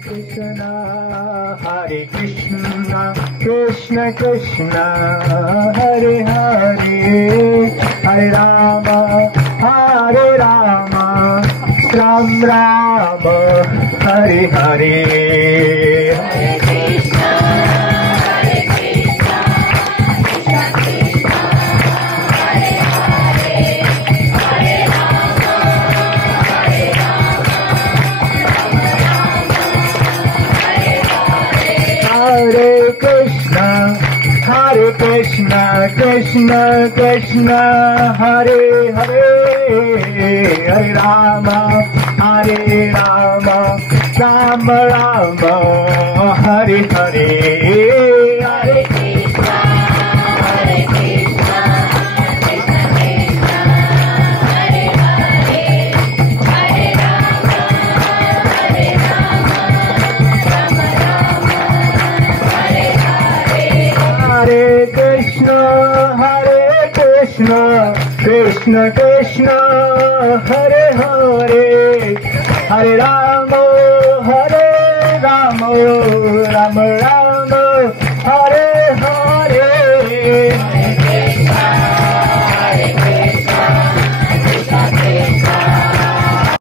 Krishna, Hare Krishna, Krishna Krishna, Hare Hare, Hare Rama, Hare Rama, Ram Rama, Hare Hare. Hare Krishna, Hare Krishna, Krishna Krishna, Hare Hare, Hare Rama, Hare Rama, Rama Rama, Hare Hare. Hare Krishna, Hare Krishna, Krishna Krishna, Hare Hare, Hare Rama, Hare Rama, Rama Rama, Hare Hare. Hare Krishna, Hare Krishna, Krishna Krishna, Hare Hare, Hare Rama, Hare Rama, Rama Rama, Hare Hare. Hare Krishna, Hare Krishna, Krishna Krishna, Hare Hare, Hare Rama,